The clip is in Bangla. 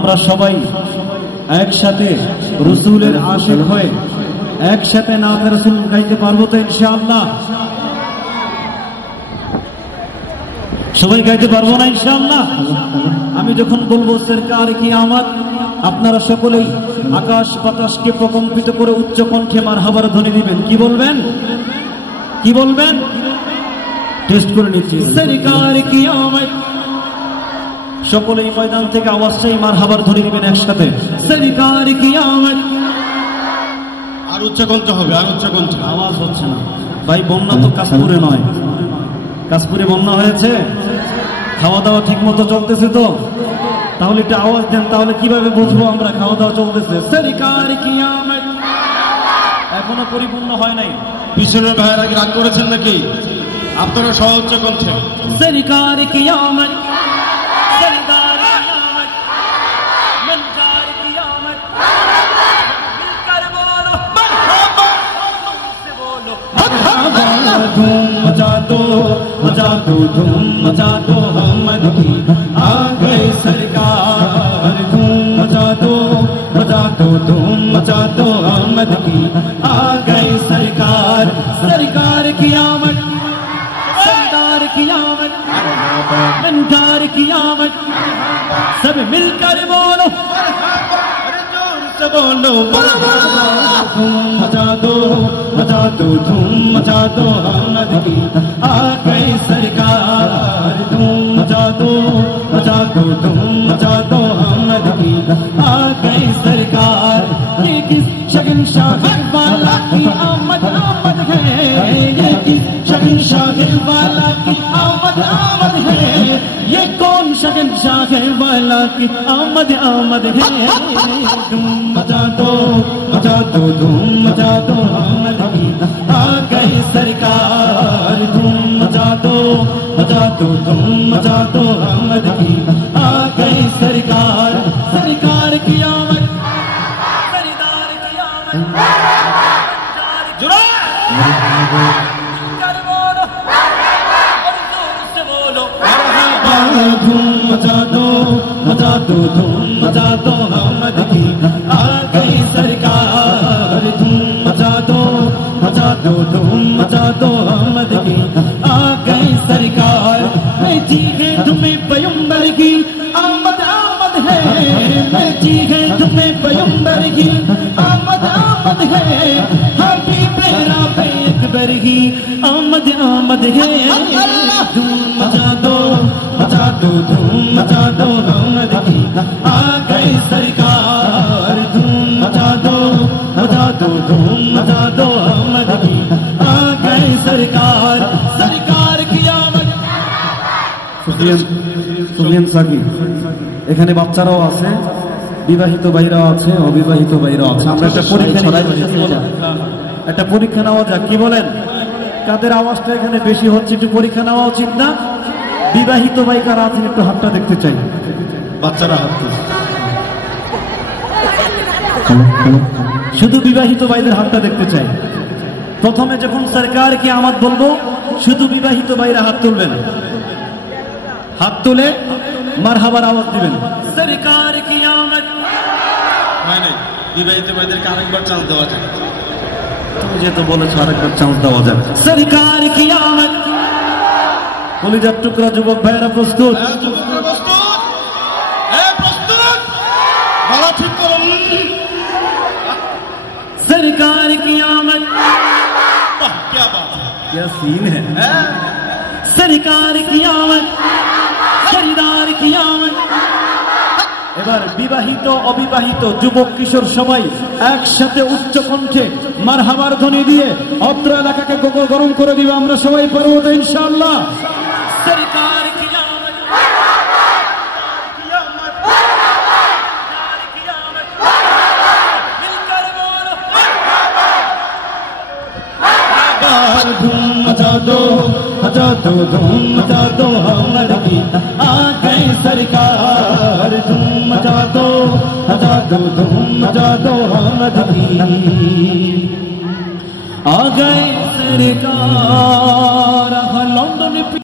আমরা সবাই একসাথে রাসূলের আশিক হয়ে একসাথে নাতে রাসূল গাইতে পারবো তো ইনশাআল্লাহ? সবাই গাইতে পারবো না ইনশাআল্লাহ? আমি যখন বলবো সরকার কি আমত, আপনারা সকলেই আকাশ বাতাসকে প্রকম্পিত করে উচ্চ কণ্ঠে মারহাবার ধ্বনি দিবেন। কি বলবেন? কি বলবেন? টেস্ট করে নিচ্ছি। সরকার কি আমত, সকলেই ময়দান থেকে আওয়াজ চাই, মারহাবার ধ্বনি দিবেন একসাথে। সরকার কি আমত। আর উচ্চ কণ্ঠ হবে, আর উচ্চ কণ্ঠ। আওয়াজ হচ্ছে না ভাই। বন্যা তো কাশপুরে নয়, কাশপুরে বন্যা হয়েছে? খাওয়া দাওয়া ঠিক মতো চলতেছে তো? তাহলে একটু আওয়াজ দেন, তাহলে কিভাবে বুঝবো আমরা খাওয়া দাওয়া চলতেছে? সরকার কি আমত। এখনো পরিপূর্ণ হয় নাই। পিছনের ভাইয়েরা কি রাগ করেছেন নাকি? আপনারা সহজ কণ্ঠে সরকার কি আমত, সরদার কি আমত, মনজার কি আমত, মিলকর বলো মারহাবা, से बोलो मारहाबा। धूम मचा दो धूम मचा दो अहमद की आ गए सरकार। धूम मचा दो धूम मचा दो अहमद की आ गए सरकार। सरकार की आमद, सरदार की आमद, मंदार की आमद, सब मिलकर बोलो बोलो धूम मचा दो धूम मचा दो अहमद की आ गई सरकार। धूम मचा दो धूम मचा दो अहमद की आ गई सरकार। ये किस शगनशाह वाला की आमद आमद है, ये किस शगनशाह वाला की आमद आमद है, ये कौन शगनशाह वाला की आमद आमद है। धूम मचा दो धूम मचा दो अहमद की आ गई सरकार। धूम मचा दो धूम मचा दो अहमद की आ गई सरकार। सरकार की आमद, सरदार की आमद, जुड़ा कर बोलो और जोर से बोलो मरहबा। धूम मचा दो धूम मचा दो अहमद की आ गई सरकार। धूम मचा दो धूम मचा दो अहमद की आ गई सरकार। जी है तुम्हें पैगंबर की आमद आमद है, जी है तुम्हें पैगंबर की आमद आमद है, हबीब मेरा पैगंबर की आमद आमद है। धूम मचा दो धूम मचा दो अहमद की आ गई सरकार। धूम मचा दो धूम मचा दो अहमद की आ गई सरकार। सरकार की आमद। সুফিয়ান সাকি, এখানে বাচ্চারাও আছে, বিবাহিত ভাইরাও আছে, অবিবাহিত ভাইরাও আছে। আমরা একটা পরীক্ষা একটা পরীক্ষা নেওয়া যাক। কি বলেন? কাদের আওয়াজটা এখানে বেশি হচ্ছে একটু পরীক্ষা নেওয়া উচিত না? বিবাহিত ভাই কারা আছেন একটু হাতটা দেখতে চাই। বাচ্চারা হাত শুধু বিবাহিত ভাইদের হাতটা দেখতে চাই। প্রথমে যখন সরকার কি আমদ বলবো শুধু বিবাহিত ভাইরা হাত তুলবেন, হাত তুলে মারহাবার আওয়াজ দিবেন। সরকার কি আমদ। হয় নাই, বিবাহিত ভাইদেরকে আরেকবার চান্স দেওয়া যায়। তুমি যেহেতু বলেছো আরেকবার চান্স দেওয়া যায়। সরকার কি আমদ। কলিজার টুকরা যুবক ভাইরা প্রস্তুত? ঠিক করুন। सरकार की आमद। क्या बात है, क्या सीन है। सरकार की आमद, सरदार की आमद। এবার বিবাহিত অবিবাহিত যুবক কিশোর সবাই একসাথে উচ্চ কণ্ঠে মারহাবার ধ্বনি দিয়ে অত্র এলাকাকে গরম করে দিবে। আমরা সবাই পারবো তো ইনশাআল্লাহ? সরকার কি আমদ, धूम मचा दो धूम मचा दो अहमद की आ गई सरकार। धूम मचा दो धूम मचा दो अहमद की आ गए सरकार। लंदन